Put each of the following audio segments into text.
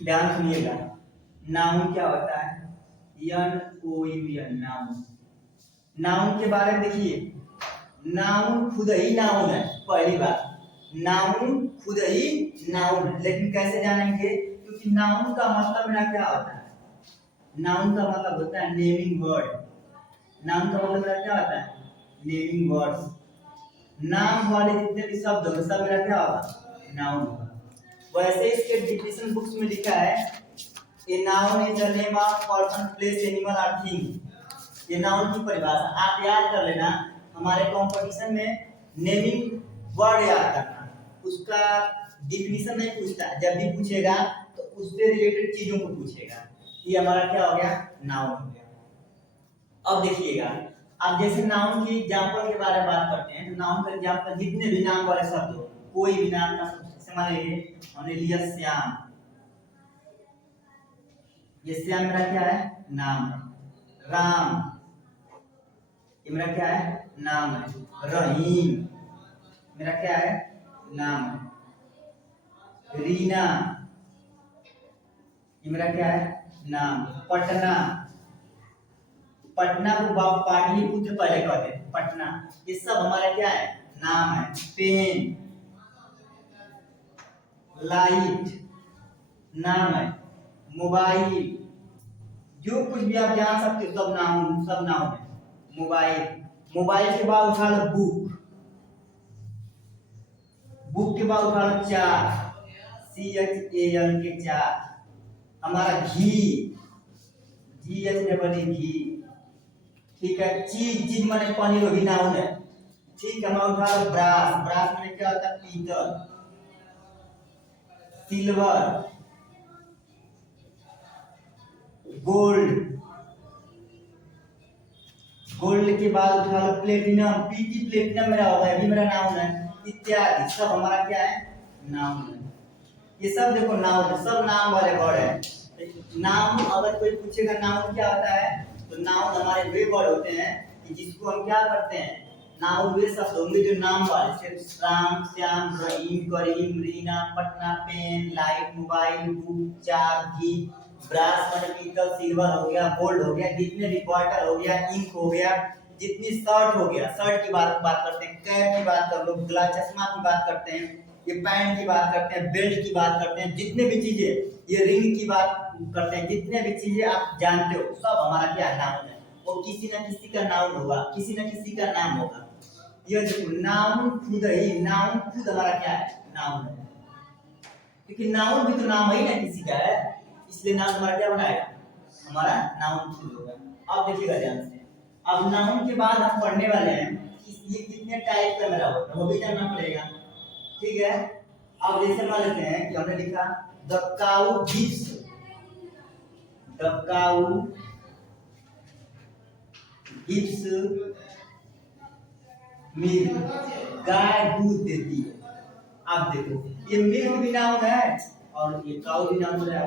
ध्यान सुनिएगा, नाउन क्या होता है? NOUN, noun. नाउन के बारे में देखिए, नाउन खुद ही नाउन है। पहली बात, नाउन खुद ही नाउन है, लेकिन कैसे जानेंगे? क्योंकि नाउन का मतलब मेरा क्या होता है? नाउन का मतलब होता है नेमिंग वर्ड। नाउन का मतलब मेरा क्या होता है? Naming words. नाम वाले जितने भी शब्द होंगे सब मेरा क्या होगा? नाउन होगा। वैसे इसके डिफिनेशन बुक्स में लिखा है, a noun is the name of person, place, animal और थिंग। ये नाउन की परिभाषा आप याद कर लेना। हमारे कंपटीशन में नेमिंग वर्ड याद करना, उसका डिफिनेशन नहीं पूछता है। जब भी पूछेगा तो उससे रिलेटेड चीजों को पूछेगा। ये हमारा क्या हो गया? नाउन हो गया। अब देखिएगा, अब जैसे नाउन की एग्जांपल के बारे में बात करते हैं, तो नाउन का एग्जांपल जितने भी नाम वाले शब्द हो, कोई भी नाम का शब्द, जैसे मान लीजिए हमने लिया श्याम। ये श्याम मेरा क्या है? नाम है। राम, ये मेरा क्या है? नाम है। रहीम मेरा क्या है? नाम है। रीना, ये मेरा क्या है? नाम। पटना, पटना को पाटलिपुत्र पहले कहते हैं, पटना। ये सब हमारा क्या है? नाम है। पेन, लाइट नाम है। मोबाइल, जो कुछ भी आप जान सकते हो सब नाम, सब नाम है। मोबाइल, मोबाइल के बाद उठा लो बुक, बुक के बाद उठा लो चार, CHAL के चार। हमारा घी, GHEE घी। ठीक है। चीज, चीज माने पनीर भी नाउन है। ठीक है। हमारा उठा लो ब्रास, ब्रास माने क्या होता है? पीतल। सिल्वर, गोल्ड, गोल्ड के बाद उठा लो प्लेटिनम, PT प्लेटिनम मेरा होगा, ये मेरा नाउन है। इत्यादि सब हमारा क्या है? नाउन है। ये सब देखो नाउन है, सब नाम वाले वर्ड है। नाम अगर कोई पूछेगा नाउन क्या होता है, तो नाउन हमारे वे वर्ड होते हैं कि जिसको हम क्या करते हैं? नाउन वे शब्द होंगे जो नाम वाले, जैसे Ram, Shyam, Rahim, Karim, Reena, Patna, pen, light, mobile, book, चार, घी, ब्रास माने पीतल, सिल्वर हो गया, गोल्ड हो गया, जितने भी बॉटल हो गया, इंक हो गया, जितनी शर्ट हो गया, शर्ट की बात करते हैं, कैप की बात कर लो, ग्लास चश्मा की बात करते हैं, ये पैंट की बात करते हैं, बेल्ट की बात करते हैं, जितने भी चीजें, ये रिंग की बात करते हैं, जितने भी चीजें आप जानते हो सब हमारा क्या नाउन है। वो किसी न किसी का नाउन होगा, किसी न किसी का नाम होगा। ये देखो नाउन खुद ही, नाउन खुद हमारा क्या है? नाउन है। क्योंकि नाउन भी तो नाम ही ना किसी का है, इसलिए नाउन हमारा क्या बनाएगा? हमारा नाउन खुद होगा। अब देखिएगा ध्यान से, अब नाउन के बाद हम पढ़ने वाले हैं कि ये कितने टाइप का मेरा होता है, वो भी जानना पड़ेगा। ठीक है। अब जैसे मान लेते हैं कि हमने लिखा the cow gives, the cow gives milk, गाय दूध देती है। आप देखो ये मिल्क भी नाउन है और ये काउ भी नाउन है,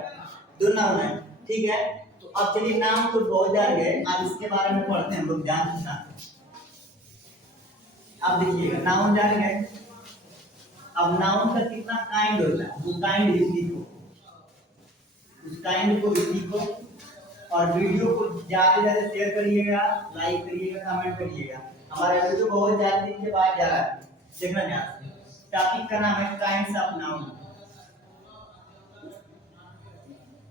दो नाउन है। ठीक है। तो अब चलिए नाम तो बहुत जान गए, अब इसके बारे में पढ़ते हैं हम लोग, ध्यान से। अब देखिएगा नाउन जान गए, अब नाउन का कितना काइंड होता है वो काइंड भी सीखो, उस काइंड को भी सीखो। और वीडियो को ज्यादा से ज्यादा शेयर करिएगा, लाइक करिएगा, कमेंट करिएगा। हमारा वीडियो बहुत ज्यादा दिन के बाद जा रहा है, देखना ध्यान से। टॉपिक का नाम है kinds of noun,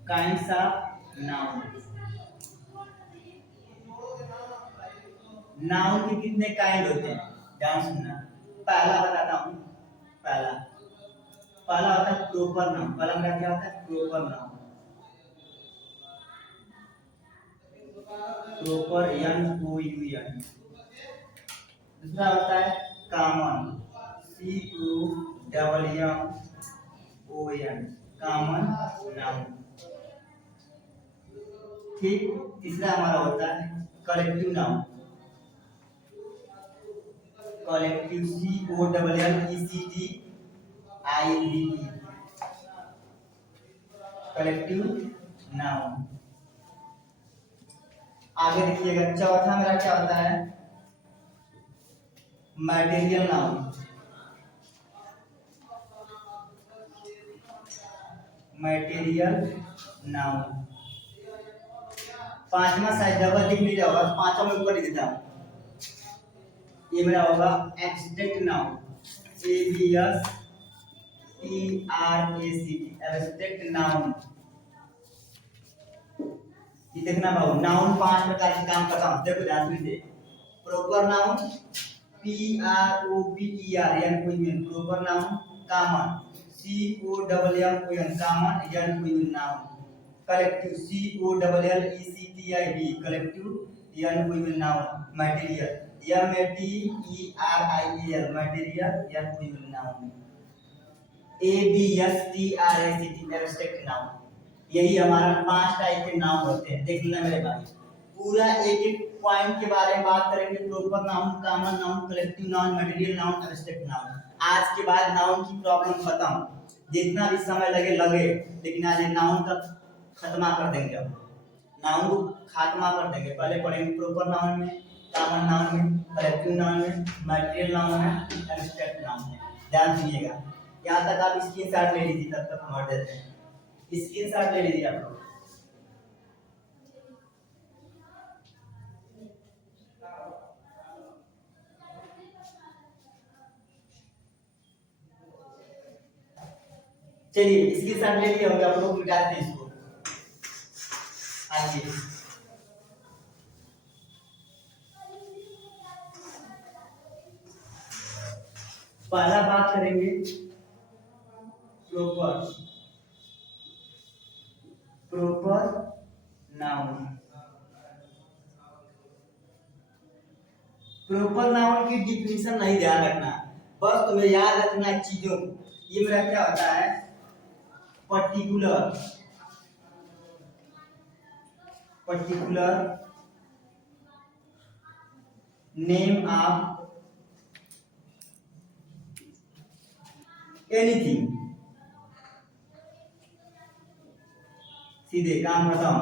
kinds of noun. Noun के कितने काइंड होते हैं, ध्यान सुनना। पहला बताता हूँ, पहला पहला होता है प्रॉपर नाउन। पहला मेरा क्या होता है? Proper noun, proper NOUN। दूसरा होता है कॉमन, COMMON, कॉमन नाउन। ठीक। तीसरा हमारा होता है collective noun, collective, COLLECTIVE, collective noun. आगे देखिएगा चौथा मेरा क्या होता है? Material noun, material noun. पांचवा साइज डबल लिख नहीं जाओगा, पांचों में ऊपर लिख देता हूँ। ये मेरा होगा abstract noun, ABSTRACT, abstract noun. ये देखना बाबू, नाउन 5 प्रकार के काम करता हूँ, देखो ध्यान से। प्रॉपर नाउन PROPER यानी कोई भी proper noun, common COMMON common यानी कोई भी नाउन, कलेक्टिव COLLECTIV कलेक्टिव यानी कोई भी नाउन, मटेरियल MATERIAL मटेरियल यानी कोई भी नाउन, ABSTRACT एब्स्ट्रैक्ट नाउन। यही हमारा 5 टाइप के नाउन होते हैं, देख लेना मेरे भाई। पूरा एक एक पॉइंट के बारे में बात करेंगे, proper noun, common noun, collective noun, material noun, abstract noun. आज के बाद नाउन की प्रॉब्लम खत्म, जितना भी समय लगे लगे, लेकिन आज नाउन का खत्मा कर देंगे। अब नाउन को खात्मा कर देंगे। पहले पढ़ेंगे प्रॉपर नाउन में, कॉमन नाउन में, कलेक्टिव नाउन में, मटेरियल नाउन में, एब्स्ट्रैक्ट नाउन में। ध्यान सुनिएगा, यहाँ तक आप स्क्रीनशॉट ले लीजिए, तब तक हम हट देते हैं। स्क्रीनशॉट ले लीजिए आप लोग। चलिए इसके साथ ले लिया होगा, आप लोग मिटाते हैं इसको। आइए पहला बात करेंगे प्रॉपर नाउन। प्रॉपर नाउन की डिफिनीशन नहीं ध्यान रखना, बस तुम्हें याद रखना चीजों को। ये मेरा क्या होता है, पर्टिकुलर नेम ऑफ एनीथिंग, सीधे काम खत्म।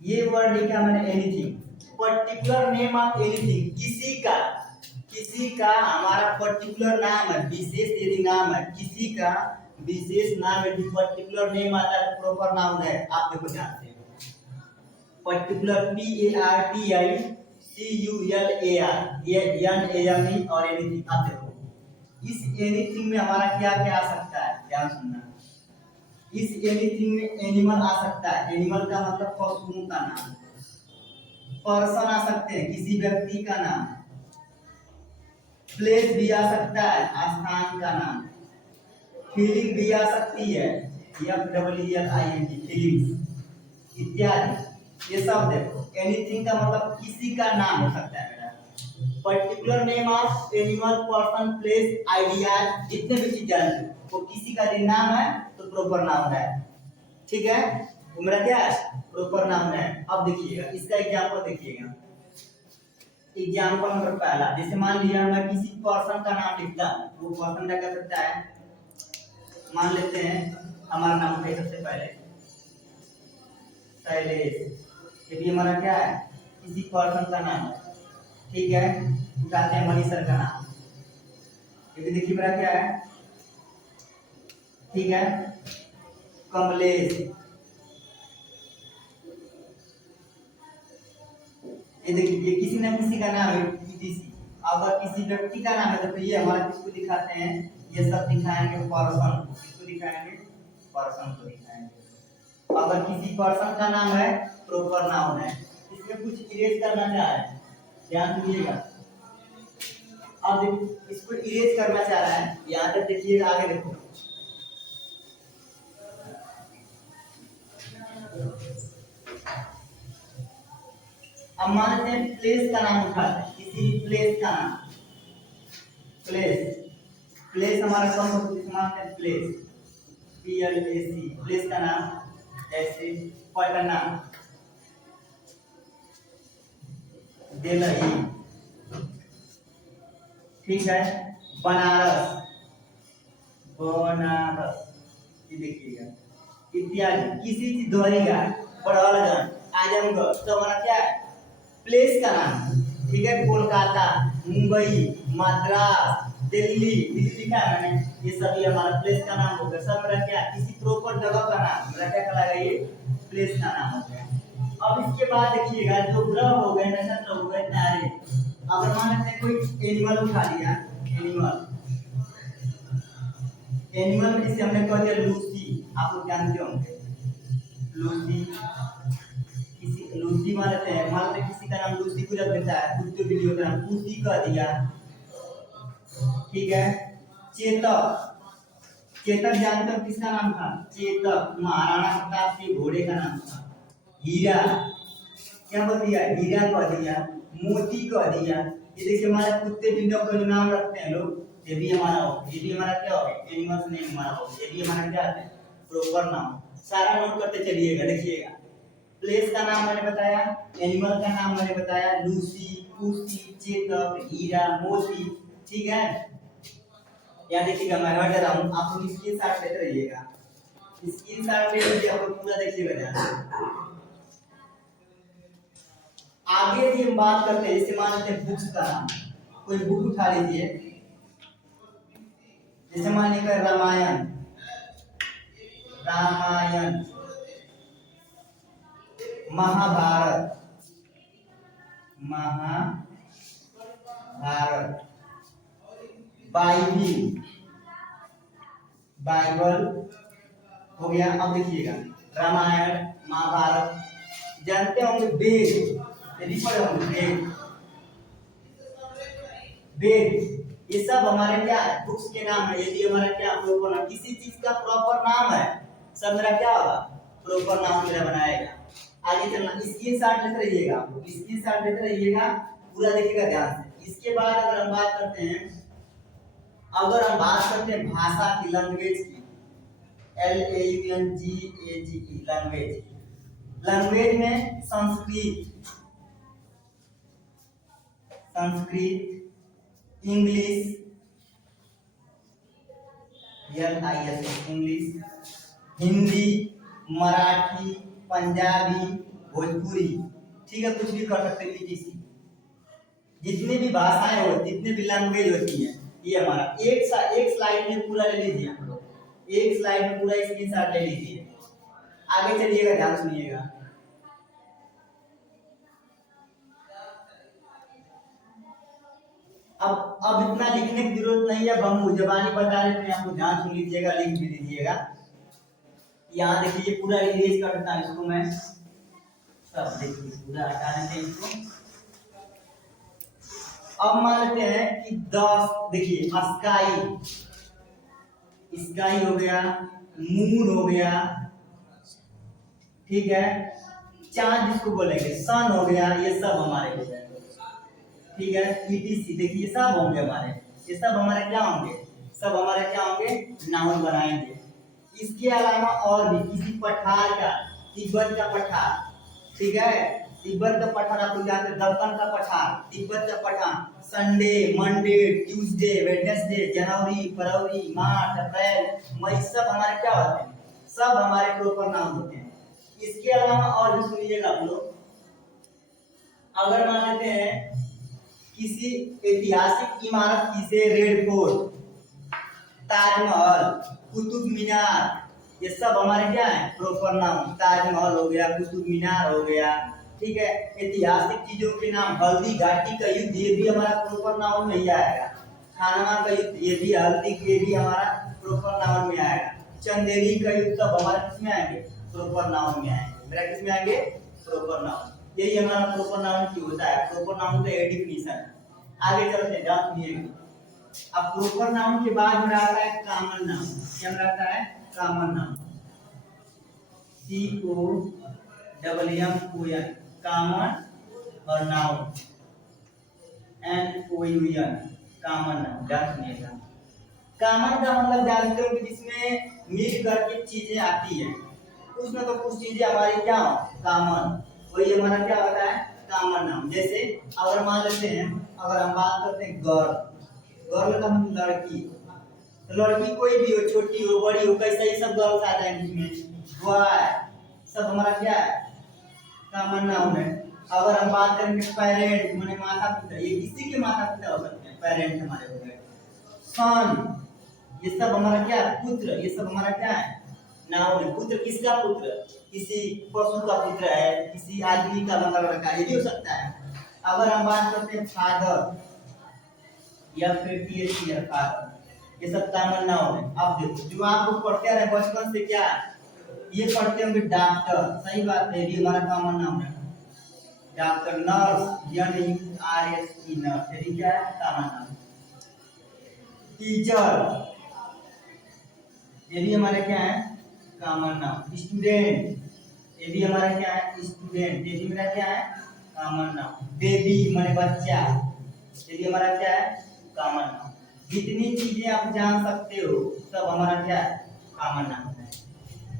ये वर्ड लिखा मैंने anything, particular name of anything, किसी का हमारा पर्टिकुलर नाम है, विशेष यदि नाम है, किसी का विशेष नाम यदि पर्टिकुलर नेम आता है तो प्रॉपर नाउन है। आप देखो ध्यान से, पर्टिकुलर PARTICULAR और एनीथिंग। आप देखो इस एनीथिंग में हमारा क्या क्या आ सकता है, ध्यान सुनना। इस एनीथिंग में एनिमल आ सकता है, एनिमल का मतलब पशुओं का नाम, पर्सन आ सकते हैं, किसी व्यक्ति का नाम, प्लेस भी आ सकता है, स्थान का नाम, फीलिंग भी आ सकती है, FEELING फीलिंग्स इत्यादि। ये सब देखो, एनीथिंग का मतलब किसी का नाम हो सकता है मेरा। Particular name of animal, person, place, idea, जितने भी चीजें वो किसी का यदि नाम है तो प्रॉपर नाउन है। ठीक है, वो मेरा क्या है, प्रॉपर नाउन है। अब देखिएगा इसका एग्जांपल देखिएगा। एग्जांपल नंबर पहला, जैसे मान लिया मैं किसी पर्सन का नाम लिखता हूं, वो पर्सन क्या कर सकता है, मान लेते हैं हमारा नाम है सबसे पहले शैलेश। ये हमारा क्या है, किसी पर्सन का नाम है। ठीक है, उठाते हैं मनीष सर का नाम, ये देखिए मेरा क्या है, ठीक है, कमलेश। ये देखिए ये किसी ना किसी का नाम है, किसी। अगर किसी व्यक्ति का नाम है तो ये हमारा किसको दिखाते हैं, ये सब दिखाएंगे पर्सन, किसको दिखाएंगे, पर्सन को दिखाएंगे। अगर किसी पर्सन का नाम है प्रॉपर नाउन है। इसमें कुछ इरेज करना चाह रहे हैं, ध्यान दीजिएगा। अब इसको इरेज करना चाह रहा है, यहाँ तक देखिएगा, आगे देखो। अब मान लेते हैं प्लेस का नाम उठाते हैं, किसी प्लेस का नाम, प्लेस हमारा कौन सा मानते हैं, प्लेस PLAC, प्लेस का नाम, जैसे पटना, दिल्ली, ठीक है, बनारस, ये देखिएगा इत्यादि। किसी चीज दोहरेगा, बड़ौलगंज, आजमगढ़, तो हमारा क्या है, प्लेस का नाम। ठीक है, कोलकाता, मुंबई, मद्रास, दिल्ली, दिल्ली लिखा है मैंने, ये सभी हमारा प्लेस का नाम हो गया। सब मेरा क्या, किसी प्रॉपर जगह का नाम, मेरा क्या कहलाएगा, ये प्लेस का नाम हो गया। अब इसके बाद देखिएगा जो ग्रह हो गए, नक्षत्र हो गए, तारे। अगर मान लेते हैं कोई एनिमल उठा लिया, एनिमल, एनिमल में जैसे हमने कह दिया लूसी, आप लोग जानते होंगे लूसी। किसी लूसी मान लेते हैं, मान लेते हैं किसी का नाम लूसी को रख देता है, कुत्ते बिल्लियों का नाम पूसी कह दिया, ठीक है। चेतक, चेतक जानते हो किसका नाम था, चेतक महाराणा प्रताप के घोड़े का नाम था। हीरा, क्या बोल दिया, हीरा कह दिया, मोती कह दिया। ये देखिए हमारे कुत्ते बिल्लियों का जो नाम रखते हैं लोग, ये भी हमारा हो, ये भी हमारा क्या हो गया, एनिमल्स नेम हमारा हो, ये भी हमारा क्या है, प्रॉपर नाम। सारा नोट करते चलिएगा। देखिएगा प्लेस का नाम मैंने बताया, एनिमल का नाम मैंने बताया, लूसी, पूसी, चेतक, हीरा, मोती, ठीक है। यहाँ देखिएगा मैं हट रहा हूँ, आप लोग स्क्रीन शॉट लेते रहिएगा, स्क्रीन शॉट ले लीजिए, आप लोग पूरा देखिएगा ध्यान। आगे भी हम बात करते हैं, जैसे मान लेते हैं बुक्स का नाम, कोई बुक उठा लीजिए, जैसे मान लीजिए रामायण, रामायण, महाभारत, महाभारत, बाइबिल, बाइबल हो गया। अब देखिएगा रामायण, महाभारत, जानते होंगे वेद, यदि पढ़े होंगे वेद, वेद, ये सब हमारे क्या है, बुक्स के नाम है। यदि हमारा क्या प्रॉपर नाम, किसी चीज का प्रॉपर नाम है, सब मेरा क्या होगा, प्रॉपर नाम मेरा बनाएगा। आगे चलना, स्क्रीन शॉट लेते रहिएगा, आप लोग स्क्रीन शॉट लेते रहिएगा, पूरा देखिएगा ध्यान से। इसके बाद अगर हम बात करते हैं, अगर हम बात करते हैं भाषा की, लैंग्वेज की, LANGUAGE, लैंग्वेज, लैंग्वेज में संस्कृत, संस्कृत, इंग्लिश, इंग्लिश, हिंदी, मराठी, पंजाबी, भोजपुरी, ठीक है, कुछ भी कर सकते हैं, ETC, जितने भी भाषाएं हो, जितने भी लैंग्वेज होती है, ये हमारा एक स्लाइड में पूरा ले लीजिए आप लोग, एक स्लाइड में पूरा स्क्रीनशॉट ले लीजिए। आगे चलिएगा, ध्यान सुनिएगा। अब इतना लिखने की जरूरत नहीं है, अब हम जबानी बता रहे थे, आपको ध्यान सुन लीजिएगा, लिख भी लीजिएगा। यहाँ देखिए पूरा इरेज कर देता हूं इसको मैं, सब देखिए पूरा हटा देते हैं इसको। अब मान लेते हैं कि 10, देखिए स्काई, स्काई हो गया, मून हो गया, ठीक है, चांद जिसको बोलेंगे, सन हो गया, ये सब हमारे हो गए, ठीक है। ETC देखिए सब होंगे हमारे, ये सब हमारे क्या होंगे, सब हमारे क्या होंगे, नाउन बनाएंगे। इसके अलावा और भी किसी पठार का, तिब्बत का पठार, ठीक है, तिब्बत का पठार आप लोग जानते हैं, दक्कन का पठार, तिब्बत का पठार, संडे, मंडे, ट्यूसडे, वेडनेसडे, जनवरी, फरवरी, मार्च, अप्रैल, मई, सब हमारे क्या होते हैं, सब हमारे प्रॉपर नाम होते हैं। इसके अलावा और भी सुनिएगा आप लोग, अगर मान लेते हैं किसी ऐतिहासिक इमारत, किसे रेड फोर्ट, ताजमहल, कुतुब मीनार, ये सब हमारे क्या है, प्रॉपर नाम। ताजमहल हो गया, कुतुब मीनार हो गया, ठीक है। ऐतिहासिक चीजों के नाम, हल्दी घाटी का युद्ध, ये भी हमारा प्रॉपर नाउन में ही आएगा। खानवा का युद्ध, ये भी हल्दी, ये भी हमारा प्रॉपर नाउन में आएगा। चंदेरी का युद्ध, सब हमारे किसमें आएंगे, प्रॉपर नाउन में आएंगे। मेरा किसमें आएंगे, प्रॉपर नाउन। यही हमारा प्रॉपर नाउन की होता है। प्रॉपर नाउन का डेफिनेशन है। आगे चलते हैं, ध्यान सुनिएगा। अब प्रॉपर नाउन के बाद में आता है कॉमन नाउन। क्या आता है, कॉमन नाउन, COMMON, कॉमन, और नाउन NOUN, कॉमन नाउन। ध्यान सुनिएगा, कॉमन का मतलब जानते हो कि जिसमें मिल करके चीजें आती है, कुछ ना तो कुछ चीजें हमारी क्या हो, कॉमन, वही हमारा क्या होता है, कॉमन नाउन। जैसे अगर मान लेते हैं, अगर हम बात करते हैं गर्ल, गर्ल का मतलब लड़की, तो लड़की कोई भी हो, छोटी हो, बड़ी हो, कैसा ही सब गर्ल्स आ जाएंगे इसमें, बॉय, सब हमारा क्या है, कॉमन नाउन है। अगर हम बात करेंगे पेरेंट, माने माता पिता, ये किसी के माता पिता हो सकते हैं, पेरेंट हमारे हो गए। सन, ये सब हमारा क्या है? पुत्र। ये सब हमारा क्या है? नाउन है। पुत्र किसका पुत्र? किसी पशु का पुत्र है, किसी आदमी का मतलब लड़का, ये भी हो सकता है। अगर हम बात करते हैं फादर या फिर पीएचडी है फादर, ये सब कॉमन नाउन है। अब देखो जो आप लोग पढ़ते रहे बचपन से, क्या ये पढ़ते होंगे डॉक्टर, सही बात है, ये हमारा कॉमन नाउन है। डॉक्टर, नर्स, NURSE नर्स, ये क्या है? Common noun. टीचर, ये भी हमारा क्या है? Common noun. स्टूडेंट, ये भी हमारा क्या है? स्टूडेंट, ये भी मेरा क्या है? Common noun. बेबी माने बच्चा, ये भी हमारा क्या है? Common noun. जितनी चीजें आप जान सकते हो सब हमारा क्या है? कॉमन नाउन है।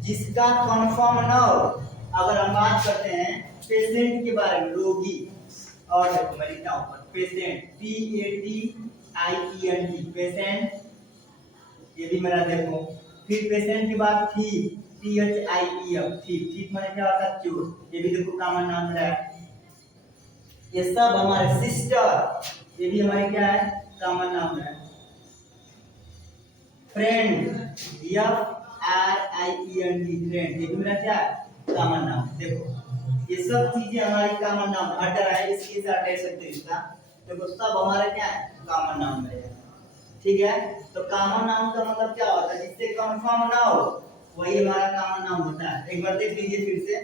जिसका कन्फर्म ना हो, अगर हम बात करते हैं पेशेंट के बारे में, रोगी, और देखो मैं लिखता हूं ऊपर पेशेंट, PATIENT, पेशेंट, ये भी मेरा देखो। फिर पेशेंट के बाद थीफ, THIEF, थीफ माने क्या होता है? चोर, ये भी देखो कॉमन नाउन है। ये सब हमारे सिस्टर, ये भी हमारे क्या है? कॉमन नाउन है। फ्रेंड, FRIEND, फ्रेंड, ये भी मेरा क्या है? Common noun. देखो ये सब चीजें हमारी कॉमन नाउन। अटर है, इसके साथ ऐड सकते हो इसका, देखो सब हमारे क्या है? कॉमन नाउन है। ठीक है, तो कॉमन नाउन का मतलब क्या होता है? जिससे कंफर्म ना हो वही हमारा कॉमन नाउन होता है। एक बार देख लीजिए फिर से।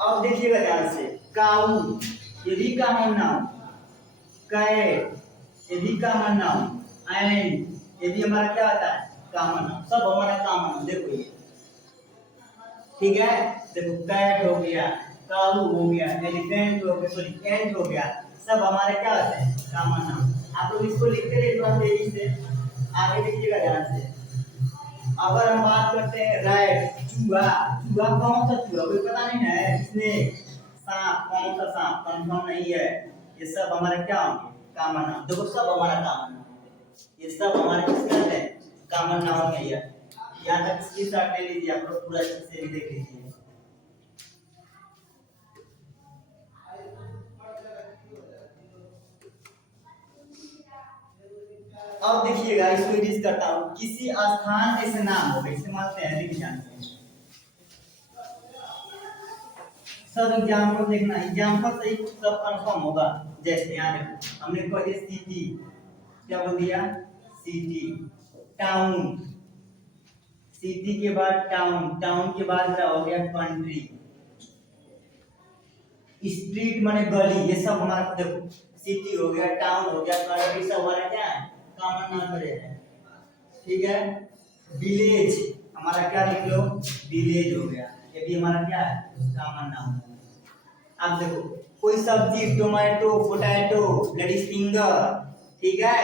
अब देखिएगा ध्यान से, काऊ, ये भी कॉमन नाउन। कैट, ये भी कॉमन नाउन। एंड, ये भी हमारा क्या होता है? Common noun. सब हमारा कॉमन नाउन। देखो ये, ठीक है, देखो कैट हो गया, काऊ हो गया, एलिफेंट हो गया, सॉरी एंट हो गया, सब हमारे क्या होते हैं? Common noun. आप लोग इसको लिखते रहिए थोड़ा तेजी से, आगे देखिएगा ध्यान से। अगर हम बात करते हैं रैट, चूहा, चूहा कौन सा चूहा? कोई पता नहीं है? स्नेक, सांप, कौन सा सांप? कंफर्म नहीं है। ये सब हमारे क्या होंगे? Common noun. देखो सब हमारा कॉमन नाउन, ये सब हमारे किसके होते हैं? कॉमन नाउन में। यहाँ तक इसकी शॉट ले लीजिए, आप लोग पूरा अच्छे से भी देख लीजिए। अब देखिएगा, इसको रीड करता हूँ। किसी स्थान ऐसे नाम हो, इसे मानते हैं, लिख जानते हैं। सब एग्जाम्पल देखना, एग्जाम्पल से ही सब कंफर्म होगा। जैसे यहाँ देखो, हमने कह दिया सिटी, क्या बोल दिया? सिटी। टाउन, सिटी के बाद टाउन, टाउन के बाद मेरा हो गया कंट्री। स्ट्रीट माने गली, ये सब हमारा देखो, सिटी हो गया, टाउन हो गया, कंट्री, सब हमारा क्या है? कॉमन नाउन है। ठीक है, विलेज, हमारा क्या लिख लो? विलेज हो गया, ये भी हमारा क्या है? कॉमन नाउन है। अब देखो कोई सब्जी, टोमेटो, पोटैटो, ब्लडी फिंगर, ठीक है,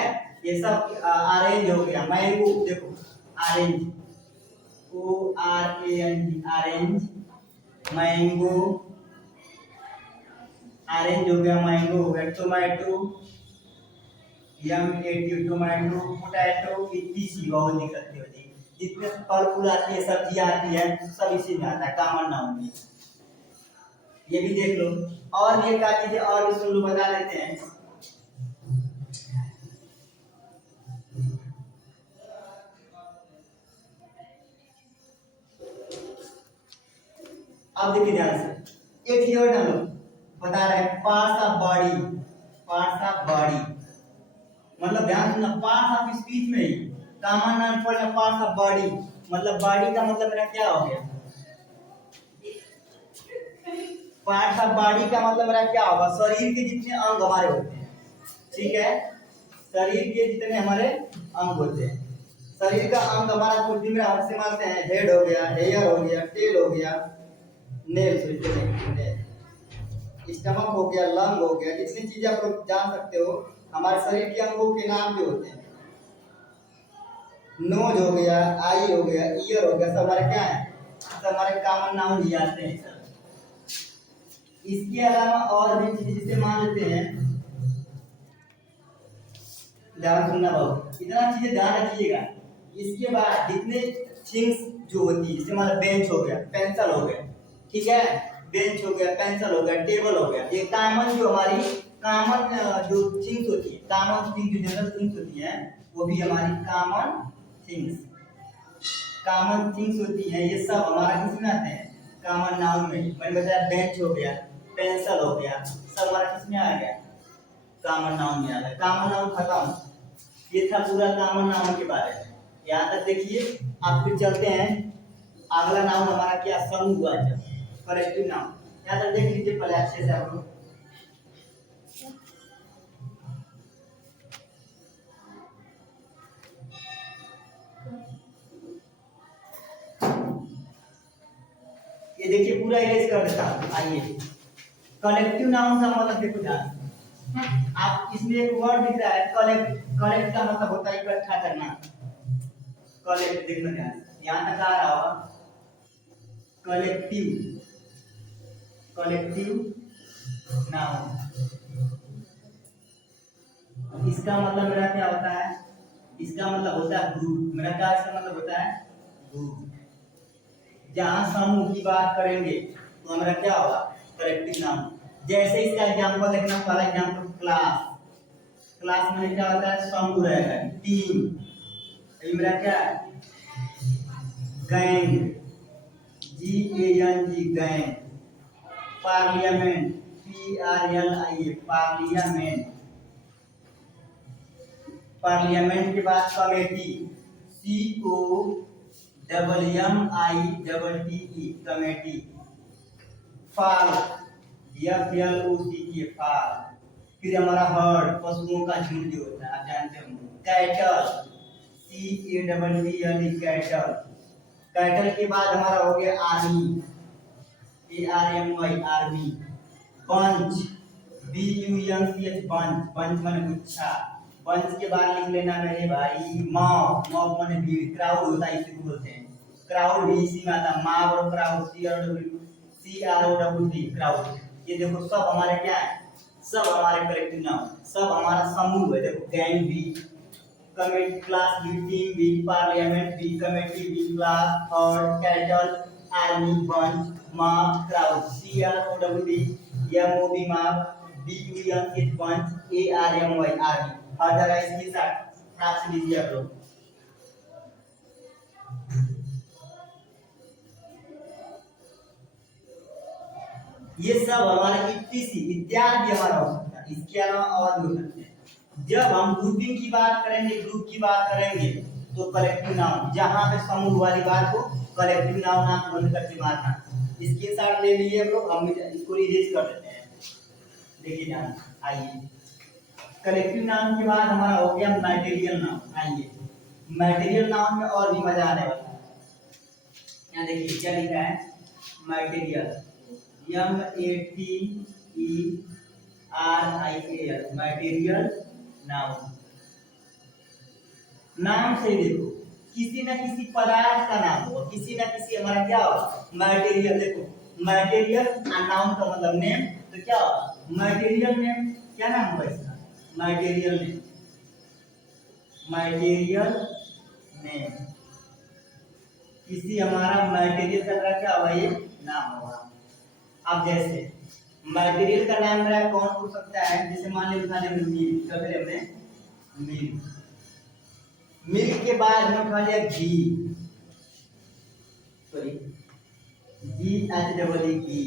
ये सब ऑरेंज हो गया। मैंगो, देखो orange, ORANG, orange, mango, orange हो गया, मैंगो हो गया। Tomato, MATO, tomato, potato, ETC, बहुत लिख सकते हो जी। जितने फल फूल आती है, सब्जियां आती है, सब इसी में आता है, कॉमन नाउन में। ये भी देख लो। और ये क्या चीजें और भी सुन लो, बता देते हैं। अब देखिए ध्यान से, एक हीरो डालो, बता रहे हैं parts of body, parts of body, मतलब ध्यान सुनना, पार्ट्स ऑफ स्पीच में ही common noun for parts of body, मतलब बॉडी का मतलब मेरा क्या हो गया? पार्ट्स ऑफ बॉडी का मतलब मेरा क्या होगा? शरीर के जितने अंग हमारे होते हैं, ठीक है, शरीर के जितने हमारे अंग होते हैं। शरीर का अंग हमारा कुछ दिन में हम से मानते हैं, हेड हो गया, हेयर हो गया, टेल हो गया, नेल, स्टमक हो गया, लंग हो गया, जितनी चीजें आप लोग जान सकते हो हमारे शरीर के अंगों के नाम जो होते हैं। नोज हो गया, आई हो गया, ईयर हो गया, सब हमारे क्या है? सब हमारे कॉमन नाउन ही आते हैं सर। इसके अलावा और भी चीजें, जिसे मान लेते हैं ध्यान सुनना बहुत, इतना चीजें ध्यान रखिएगा। इसके बाद जितने थिंग्स जो होती है, जैसे हमारा बेंच हो गया, पेंसिल हो गया, ठीक है, बेंच हो गया, पेंसिल हो गया, टेबल हो गया, ये कॉमन जो हमारी कॉमन जो थिंग्स होती है, कॉमन थिंग जो जनरल थिंग्स होती है, वो भी हमारी कॉमन थिंग्स, कॉमन थिंग्स होती है, ये सब हमारा किस में आते हैं, कॉमन नाउन में। मैंने बताया बेंच हो गया, पेंसिल हो गया, सब हमारा किस में आ गया, कॉमन नाउन में आ गया। कॉमन नाउन खत्म, ये था पूरा कॉमन नाउन के बारे में। यहाँ तक देखिए, आप फिर चलते हैं, अगला नाउन हमारा क्या, समूह हुआ, कलेक्टिव नाउन। यहाँ तक देख लीजिए पहले अच्छे से आप लोग। ये देखिए पूरा इरेज कर देता हूं, आइए। कलेक्टिव नाउन का मतलब देखो ध्यान, आप इसमें एक वर्ड दिख रहा है कलेक्ट, कलेक्ट का मतलब होता है इकट्ठा करना, कलेक्ट देखना ध्यान, यहाँ तक आ रहा होगा, कलेक्टिव, कलेक्टिव नाउन, इसका मतलब मेरा क्या होता है, इसका मतलब होता है ग्रुप, मेरा क्या इसका मतलब होता है, ग्रुप। जहां समूह की बात करेंगे तो हमारा क्या होगा, कलेक्टिव नाउन। जैसे इसका एग्जांपल देखना, पहला एग्जांपल क्लास, क्लास में क्या होता है, समूह रहेगा, टीम, ये मेरा क्या है, gang, GANG gang, parliament, PRLIA parliament, parliament के बाद कमेटी, COMMITTE कमेटी, फाल, FLOCK फाल, फिर हमारा हर्ड, पशुओं का झुंड जो होता है आप जानते होंगे, कैटल, CATTLE कैटल, कैटल के बाद हमारा हो गया army, ARMY army, bunch, BUNCH bunch, bunch माने गुच्छा, बंच के बाद लिख लेना मेरे भाई मॉब, मॉब माने भीड़, क्राउड होता है इसी को बोलते हैं, क्राउड भी इसी में आता है, मॉब और क्राउड, CROWD क्राउड। ये देखो सब हमारे क्या है, सब हमारे कलेक्टिव नाउन, सब हमारा समूह है। देखो गैंग भी, कमेटी, क्लास भी, टीम भी, पार्लियामेंट भी, कमेटी भी, क्लास और cattle, army, bunch, mob, crowd, CROWD, MOB mob, BUNCH bunch, ARMY army. हर जगह इसके साथ साथ लीजिए आप लोग। ये सब हमारा इत्यादि हमारा हो सकता है, इसके अलावा और भी हो सकते हैं। जब हम ग्रुपिंग की बात करेंगे, ग्रुप की बात करेंगे, तो कलेक्टिव नाउन, जहां पे समूह वाली बात हो, कलेक्टिव नाउन आप बंद करके मारना। इसके साथ ले लिए हम लोग, हम इसको इरेज कर देते हैं। देखिए ध्यान, आइए, कलेक्टिव नाउन के बाद हमारा हो गया मटेरियल नाउन। आइए, मटेरियल नाउन में और भी मजा आने वाला है। यहाँ देखिए क्या लिखा है, मटेरियल, MATERIAL मटेरियल नाउन। नाम से ही देखो, किसी ना किसी पदार्थ का नाम होगा, किसी ना किसी हमारा क्या होगा, मटेरियल। देखो मटेरियल नाउन का मतलब नेम, तो क्या होगा, मटेरियल नेम, क्या नाम होगा इसका, मटेरियल नेम, मटेरियल नेम, किसी हमारा मटेरियल का क्या होगा, ये नाम होगा। अब जैसे मटेरियल का नाम मेरा कौन हो सकता है, जैसे मान लीजिए उठा लिया मिल्क, कब हमने मिल्क, मिल्क के बाद हमने उठा लिया घी, सॉरी GHEE घी,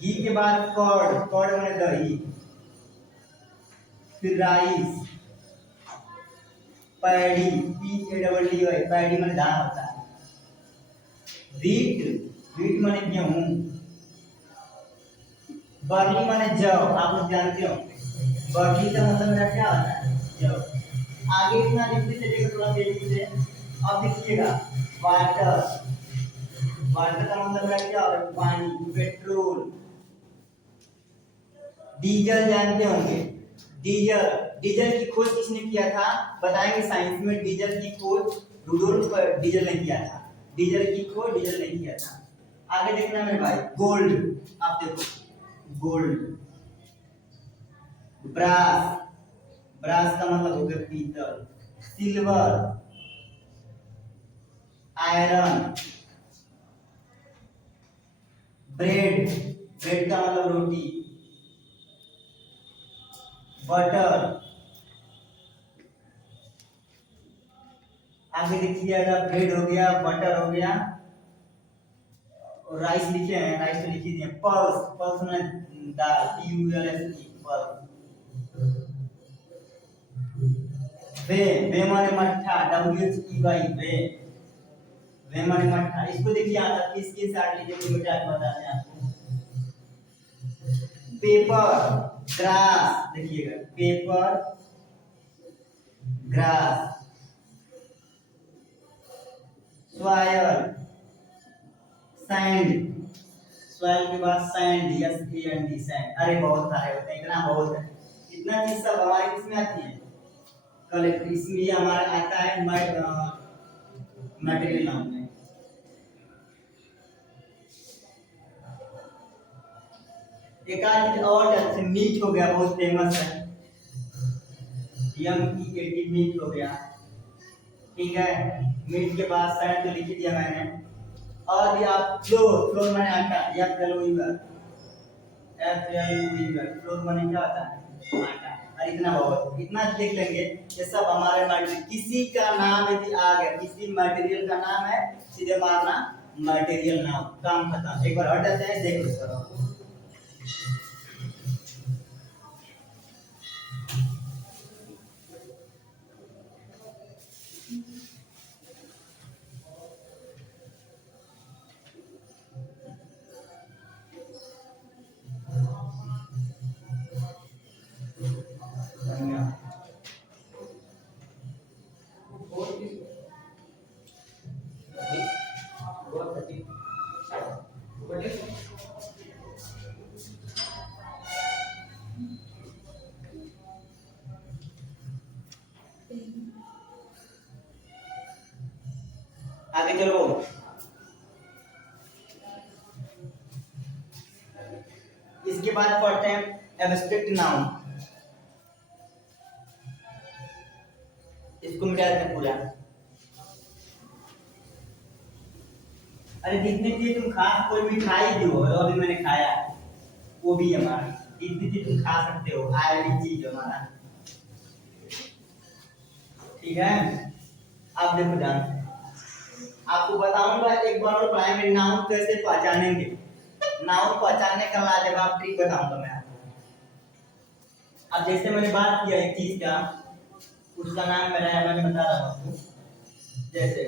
घी के बाद कर्ड, कर्ड माने दही, फिर राइस, पैडी, PADDY पैडी माने धान होता है, व्हीट, व्हीट माने गेहूं, बर्ली माने जौ, आप लोग जानते हो, बर्ली का मतलब मेरा क्या होता है, जौ। आगे इतना लिखते चलिएगा थोड़ा तेजी से। अब देखिएगा वाटर, वाटर का मतलब मेरा क्या होता है, पानी, पेट्रोल, डीजल जानते होंगे, डीजल, डीजल की खोज किसने किया था, बताएंगे साइंस में। डीजल की खोज रुडोल्फ डीजल ने किया था, डीजल की खोज डीजल ने किया था। आगे देखना मेरे भाई, गोल्ड, आप देखो गोल्ड, ब्रास, ब्रास का मतलब हो गया पीतल, सिल्वर, आयरन, ब्रेड, ब्रेड का मतलब रोटी, बटर, आगे देखिएगा ब्रेड हो गया, बटर हो गया, और राइस लिखे हैं, राइस तो लिख ही दिए, पल्स, पल्स में दाल, PULS, पल्स, वे, वे माने मट्ठा, WHEY, वे, वे माने मट्ठा, इसको देखिए आता किसके साथ लीजिए मिटा के बताते हैं आपको। पेपर, ग्रास, देखिएगा paper, grass, soil, sand, soil के बाद सैंड, SAND, सैंड, अरे बहुत सारे होते हैं, इतना बहुत है, इतना चीज सब हमारे किसमें आती है, कलेक्ट, इसमें ये हमारा आता है मटेरियल नाम में। एक आध चीज और जैसे मीट हो गया, बहुत फेमस है, MEAT, मीट हो गया, ठीक है। मीट के बाद सैंड तो लिख दिया मैंने, और भी आप फ्लोर, फ्लोर माने आटा, फ्लोर माने क्या होता है, आटा, और इतना बहुत, इतना देख लेंगे, ये सब हमारे मटेरियल, किसी का नाम यदि आ गया, किसी मटेरियल का नाम है, सीधे मारना मटेरियल नाम, काम खत्म। एक बार हट जाते हैं, देख लो। आगे चलो, इसके बाद पढ़ते हैं एब्स्ट्रैक्ट नाउन, इसको मिटा देते हैं पूरा। अरे जितनी चीज तुम खा, कोई मिठाई भी हो, अभी मैंने खाया, वो भी हमारा, जितनी चीज तुम खा सकते हो, आयरन चीज हमारा, ठीक है। आप देखो ध्यान, आपको बताऊंगा एक बार और पढ़ाएंगे नाउन कैसे पहचानेंगे, नाउन पहचानने का लाजवाब ट्रिक बताऊंगा मैं आपको। अब जैसे मैंने बात किया एक चीज का, उसका नाम मेरा है, मैंने बता रहा हूं आपको, जैसे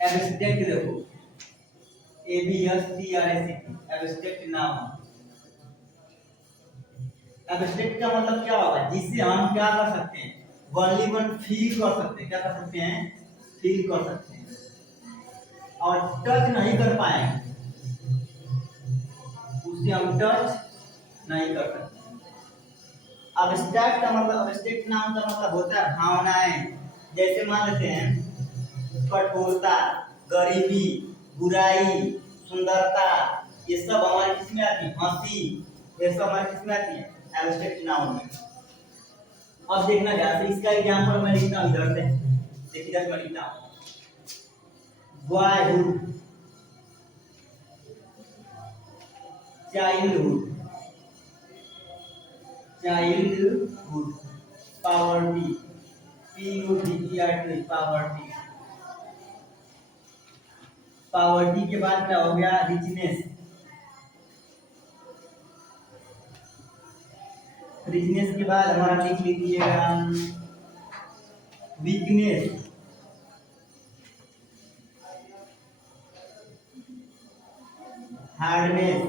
एब्स्ट्रैक्ट, देखो ABSTRACT, एब्स्ट्रैक्ट नाउन। एब्स्ट्रैक्ट का मतलब क्या होगा, जिससे हम क्या कर सकते हैं, वनली वन फील कर सकते हैं, क्या कर सकते हैं, फील कर सकते हैं, और टच नहीं कर पाएंगे, उसे हम टच नहीं कर सकते। एब्स्ट्रैक्ट का मतलब, एब्स्ट्रैक्ट नाउन का मतलब होता है भावनाएं, जैसे मान लेते हैं कठोरता, गरीबी, बुराई, सुंदरता, ये सब हमारे किसमें आती है, हंसी, ये सब हमारे किसमें आती है, एब्स्ट्रैक्ट नाउन में। अब देखना ध्यान से, इसका एग्जांपल मैं लिखता हूं इधर से, देखिए इधर मैं लिखता हूं, boyhood, childhood, childhood, poverty, PUVERT, poverty, poverty के बाद क्या हो गया, रिचनेस, रिचनेस के बाद हमारा लिख लीजिएगा वीकनेस, हार्डनेस,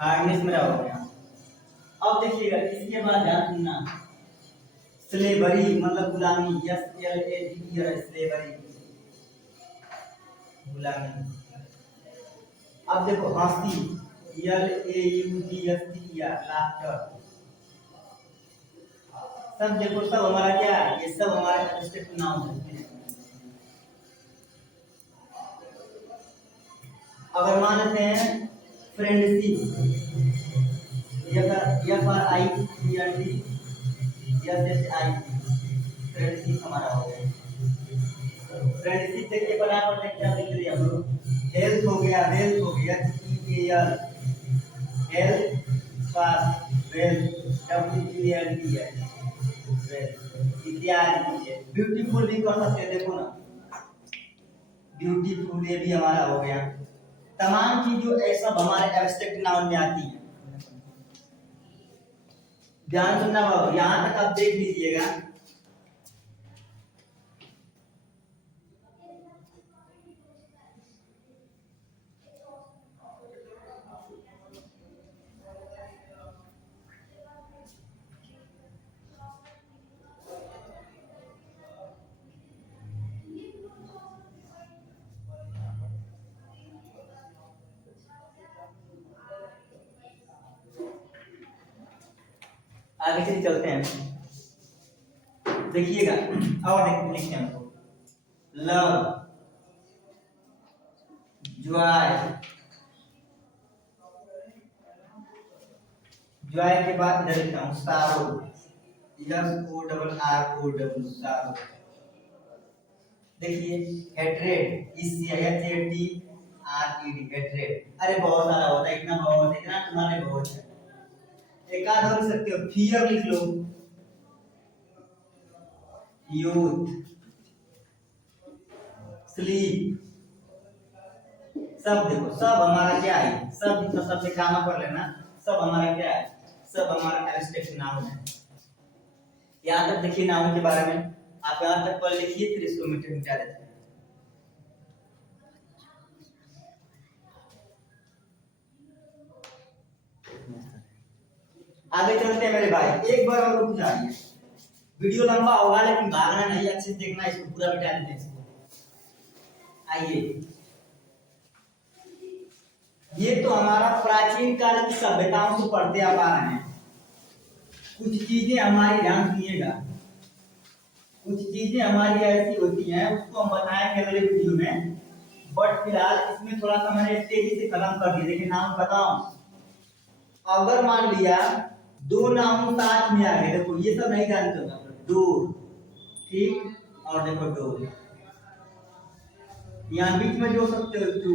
हार्डनेस मेरा हो गया। अब देखिएगा इसके बाद ध्यान सुनना, स्लेवरी मतलब गुलामी, SLAVER, स्लेवरी, गुलामी। अब देखो हंसी, LAUGHTER, लाफ्टर, सब देखो, सब हमारा क्या है, ये सब हमारा एब्स्ट्रैक्ट नाउन है। अगर मान लेते हैं फ्रेंडशिप, फ्रेंडशिप हमारा हो गया। फ्रेंडशिप देखिए बराबर से क्या लिख रहे हम लोग, हेल्थ हो गया, वेल्थ हो गया, हेल्थ पास वेल्थ डब्ल्यू है इत्यादि है। ब्यूटीफुल भी कर सकते हैं, देखो ना ब्यूटीफुल ये भी हमारा हो गया। तमाम चीज जो ऐसा हमारे एब्स्ट्रैक्ट नाउन में आती है। ध्यान सुनना बाबू, यहां तक आप देख लीजिएगा। आगे से चलते हैं, देखिएगा और लिखते हैं हमको, लव, जॉय, जॉय के बाद इधर लिखता हूँ सारो, SORROW सारो। देखिए हेट्रेड, HATRED, हेट्रेड। अरे बहुत सारा होता है, इतना बहुत है, इतना तुम्हारे बहुत है। एक आध और लिख सकते हो, फियर लिख लो, यूथ, स्लीप। सब देखो, सब हमारा क्या है, सब तो सबसे काम कर लेना, सब हमारा क्या है, सब हमारा एब्स्ट्रैक्ट नाउन है। यहाँ तक देखिए नाउन के बारे में, आप यहाँ तक पढ़ लिखिए, फिर इसको मिटा देते हैं। आगे चलते हैं मेरे भाई, एक बार और रुक जाइए, वीडियो लंबा होगा लेकिन भागना नहीं, अच्छे से देखना, इसको पूरा मिटा देते हैं। आइए, ये तो हमारा प्राचीन काल की सभ्यताओं से पढ़ते आ रहे हैं। कुछ चीजें हमारी, ध्यान सुनिएगा, कुछ चीजें हमारी ऐसी होती हैं, उसको हम बताएंगे अगले वीडियो में, बट फिलहाल इसमें थोड़ा सा मैंने तेजी से खत्म कर दिया। देखिए नाम बताओ, अगर मान लिया दो नाउन साथ में आ गए, देखो ये सब नहीं जानते हो, डोर, ठीक, और देखो डोर, यहाँ बीच में जोड़ सकते हो too,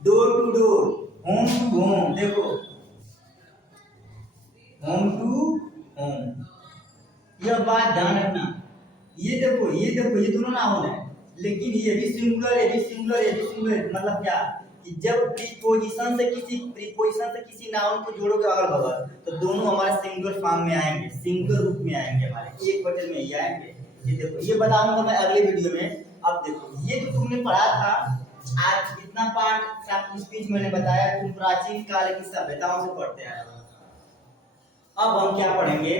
door to door, home to home, देखो होम टू होम। यह बात ध्यान रखना, ये देखो ये दोनों नाउन है, लेकिन ये भी सिंगुलर, ये भी सिंगुलर, ये भी सिंगुलर। मतलब क्या कि जब प्रीपोजिशन से किसी नाउन को जोड़ोगे अगल बगल, तो दोनों हमारे सिंगुलर फॉर्म में आएंगे, सिंगुलर रूप में आएंगे, हमारे एक वचन में ही आएंगे। ये देखो, ये बताऊंगा मैं अगले वीडियो में। अब देखो, ये जो तुमने पढ़ा था आज, इतना पार्ट आपकी स्पीच मैंने बताया, तुम प्राचीन काल की सभ्यताओं से पढ़ते आए। अब हम क्या पढ़ेंगे,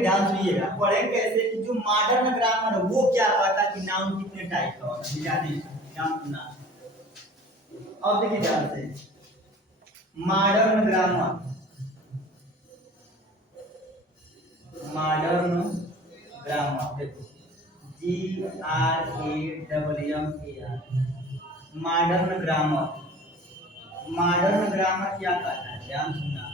ध्यान सुनिएगा, पढ़ेंगे कैसे कि जो मॉडर्न ग्रामर है वो क्या कहता है कि नाउन कितने टाइप का होता है, याद है, नाम सुना। अब देखिए ध्यान से, मॉडर्न ग्रामर, देखो GRAMMAR, मॉडर्न ग्रामर क्या कहता है, ध्यान सुनना।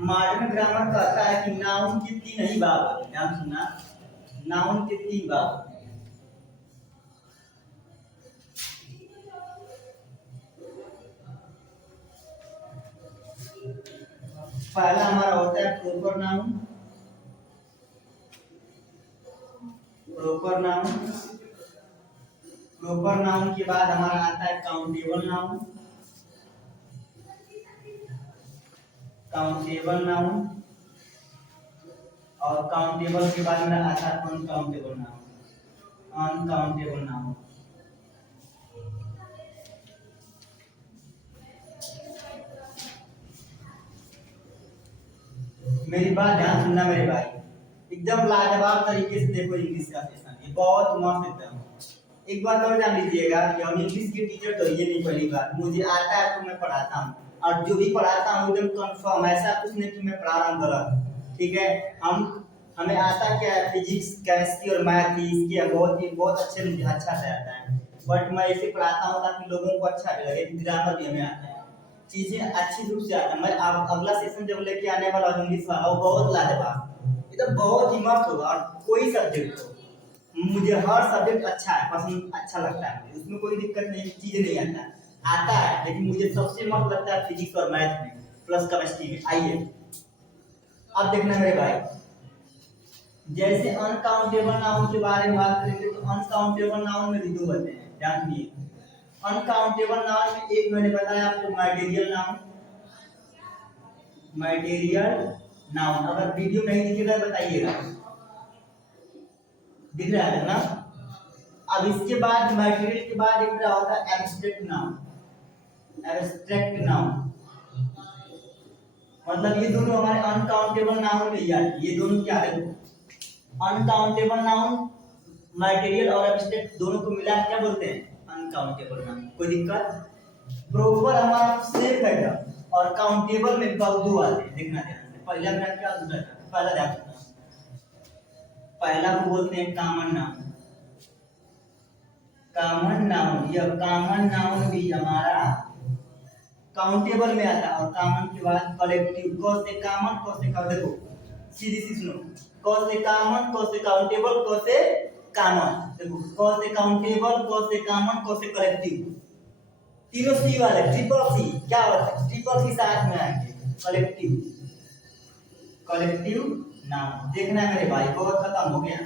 मॉडर्न ग्रामर कहता है कि नाउन की तीन ही भाग होते हैं, ध्यान सुनना, नाउन के तीन भाग होते हैं। पहला हमारा होता है प्रॉपर नाउन, प्रॉपर नाउन के बाद हमारा आता है काउंटेबल नाउन, और काउंटेबल के बाद मेरा आता है अनकाउंटेबल नाउन। मेरी बात ध्यान सुनना मेरे भाई, एकदम लाजवाब तरीके से देखो इंग्लिश का सेशन, ये बहुत मस्त एकदम। एक बात और जान लीजिएगा कि हम इंग्लिश के टीचर तो ये नहीं, पहली बात मुझे आता है तो मैं पढ़ाता हूँ, और जो भी पढ़ाता हूँ एकदम कंफर्म, ऐसा कुछ नहीं कि मैं पढ़ा रहा हूँ गलत, ठीक है। हमें आता क्या है, फिजिक्स, केमिस्ट्री और मैथ, इसके बहुत अच्छे मुझे अच्छा से आता है। बट मैं इसे पढ़ाता हूँ ताकि लोगों को अच्छा भी लगे, ग्रामर भी हमें आता है, चीजें अच्छी रूप से आता है। मैं अब अगला सेशन जब लेके आने वाला हूँ इंग्लिश वाला, वो बहुत लाजवाब, एकदम बहुत ही मस्त होगा। और कोई सब्जेक्ट हो, मुझे हर सब्जेक्ट अच्छा है, पसंद अच्छा लगता है, उसमें कोई दिक्कत नहीं, चीज नहीं आता है, लेकिन मुझे सबसे मस्त लगता है फिजिक्स और मैथ में प्लस केमिस्ट्री में। आइए अब देखना मेरे भाई, जैसे अनकाउंटेबल नाउन के बारे में बात करेंगे तो अनकाउंटेबल नाउन में भी दो होते हैं, ध्यान दिए। अनकाउंटेबल नाउन में एक मैंने बताया आपको मटेरियल नाउन, मटेरियल नाउन, अगर वीडियो नहीं दिखेगा बताइएगा, दिख रहा है ना। अब इसके बाद मटेरियल के बाद एक क्या होता है एब्स्ट्रैक्ट नाउन, एब्स्ट्रैक्ट नाउन मतलब ये दोनों हमारे अनकाउंटेबल नाउन में यार, ये दोनों क्या है, अनकाउंटेबल नाउन मटेरियल और एब्स्ट्रैक्ट दोनों को मिला क्या बोलते हैं, अनकाउंटेबल नाउन। कोई दिक्कत, प्रॉपर हमारा सेफ है क्या, और काउंटेबल में दो आते हैं, देखना ध्यान से। पहला मेरा क्या दूसरा था, पहला ध्यान रखना, पहला को बोलते हैं कॉमन नाउन, कॉमन नाउन, यह कॉमन नाउन भी हमारा काउंटेबल में आता है। और कॉमन के बाद कलेक्टिव, क से कॉमन, क से का, देखो सीधी सी सुनो, क से कॉमन, क से काउंटेबल, क से कॉमन, देखो क से काउंटेबल, क से कॉमन, क से कलेक्टिव, तीनों सी वाले, ट्रिपल सी क्या होता है, ट्रिपल सी साथ में आएंगे, कलेक्टिव, कलेक्टिव नाउन। देखना है मेरे भाई, बहुत खत्म हो गया,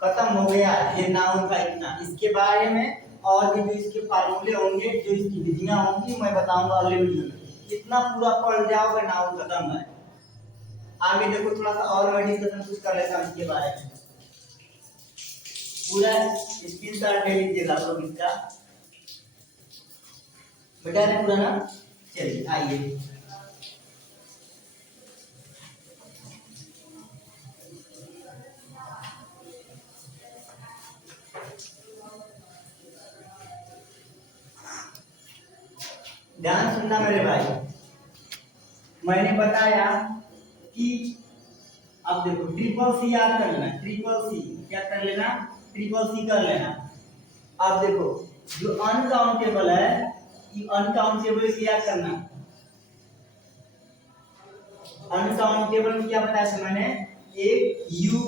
खत्म हो गया ये नाउन का इतना। इसके बारे में और भी जो इसके फार्मूले होंगे, जो इसकी विधियां होंगी, मैं बताऊंगा अगले वीडियो में। इतना पूरा पढ़ जाओगे नाउन खत्म है। आगे देखो थोड़ा सा और मैं डिस्कशन कुछ कर लेता हूं इसके बारे में, पूरा स्क्रीनशॉट ले लीजिएगा आप लोग इसका, बेटा है पूरा ना। चलिए आइए, ध्यान सुनना मेरे भाई, मैंने बताया कि अब देखो ट्रिपल सी याद कर लेना, ट्रिपल सी क्या कर लेना, ट्रिपल सी कर लेना। अब देखो जो अनकाउंटेबल है, ये अनकाउंटेबल की याद करना, अनकाउंटेबल में क्या बताया था मैंने, एक यू,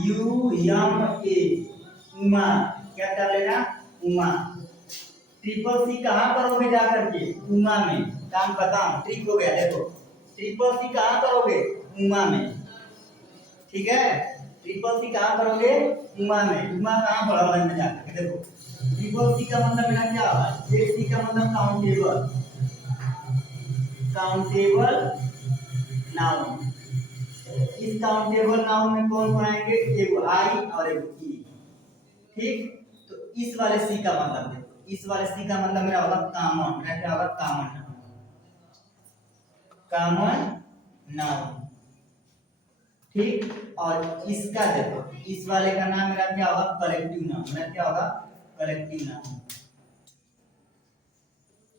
यू यम ए, उमा, क्या कर लेना, उमा। ट्रिपल सी कहाँ करोगे जाकर के, उमा में, काम खत्म, ट्रिक हो गया। देखो ट्रिपल सी कहाँ करोगे, उमा में, ठीक है, ट्रिपल सी कहाँ करोगे, उमा में। उमा कहाँ पढ़ा मन में जाकर के, देखो ट्रिपल सी का मतलब मेरा क्या हुआ, एक सी का मतलब काउंटेबल, काउंटेबल नाउन। इस काउंटेबल नाउन में कौन कौन आएंगे, एक आई और एक ई, ठीक। तो इस वाले सी का मतलब देखो, इस वाले सी का मतलब मेरा होगा कॉमन, मेरा क्या होगा, कॉमन नाउन, कॉमन नाउन, ठीक। और इसका देखो, इस वाले का नाम मेरा क्या होगा, कलेक्टिव नाउन, मेरा क्या होगा, कलेक्टिव नाउन,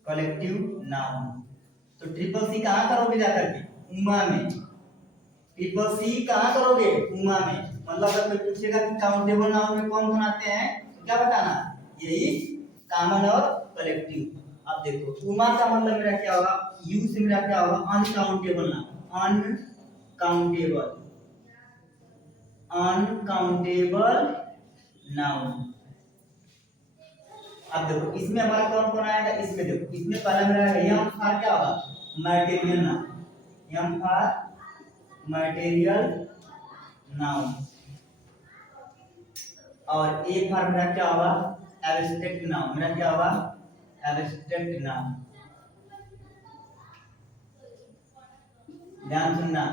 कलेक्टिव नाउन। तो ट्रिपल सी कहाँ करोगे जाकर के, उमा में, ट्रिपल सी कहाँ करोगे, उमा में। मतलब अगर कोई पूछेगा कि काउंटेबल नाउन में कौन कौन आते हैं, तो क्या बताना, यही कॉमन और कलेक्टिव। अब देखो उमा का मतलब मेरा क्या होगा, यू से मेरा क्या होगा, uncountable noun, uncountable, uncountable noun. अब देखो इसमें हमारा कौन कौन आएगा, इसमें देखो, इसमें पहला मेरा यम फॉर क्या होगा, material noun, Yama for material noun. और ए फॉर मेरा क्या होगा, एब्स्ट्रैक्ट नाउन, मेरा क्या होगा, एब्स्ट्रैक्ट नाउन। ध्यान सुनना,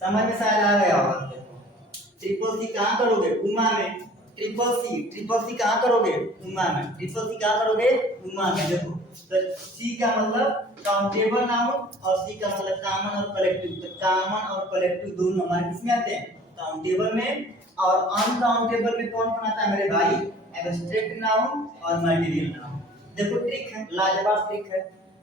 समझ में शायद आ गया होगा। ट्रिपल सी कहाँ करोगे, उमा में, ट्रिपल सी कहाँ करोगे, उमा में, ट्रिपल सी कहाँ करोगे, उमा में। देखो तो सी का मतलब काउंटेबल नाउन और सी का मतलब कॉमन और कलेक्टिव। तो कॉमन और कलेक्टिव दोनों हमारे किसमें आते हैं, काउंटेबल में। और अनकाउंटेबल में कौन कौन आता है मेरे भाई, एब्स्ट्रैक्ट नाउन और मटेरियल नाउन। देखो ट्रिक है, लाजवाब ट्रिक है,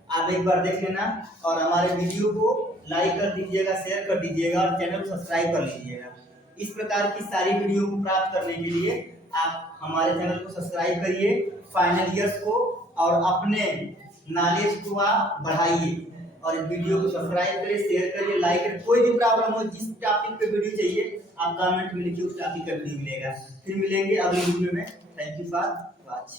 आप एक बार देख लेना। और हमारे वीडियो को लाइक कर दीजिएगा, शेयर कर दीजिएगा और चैनल को सब्सक्राइब कर लीजिएगा। इस प्रकार की सारी वीडियो को प्राप्त करने के लिए आप हमारे चैनल को सब्सक्राइब करिए फाइनल ईयर्स को, और अपने नॉलेज को आप बढ़ाइए। और वीडियो को सब्सक्राइब करिए, शेयर करिए, लाइक करिए। कोई भी प्रॉब्लम हो, जिस टॉपिक पे वीडियो चाहिए आप कमेंट में लिखिए, उस टॉपिक का वीडियो मिलेगा। फिर मिलेंगे अगली वीडियो में। Thank you for watch.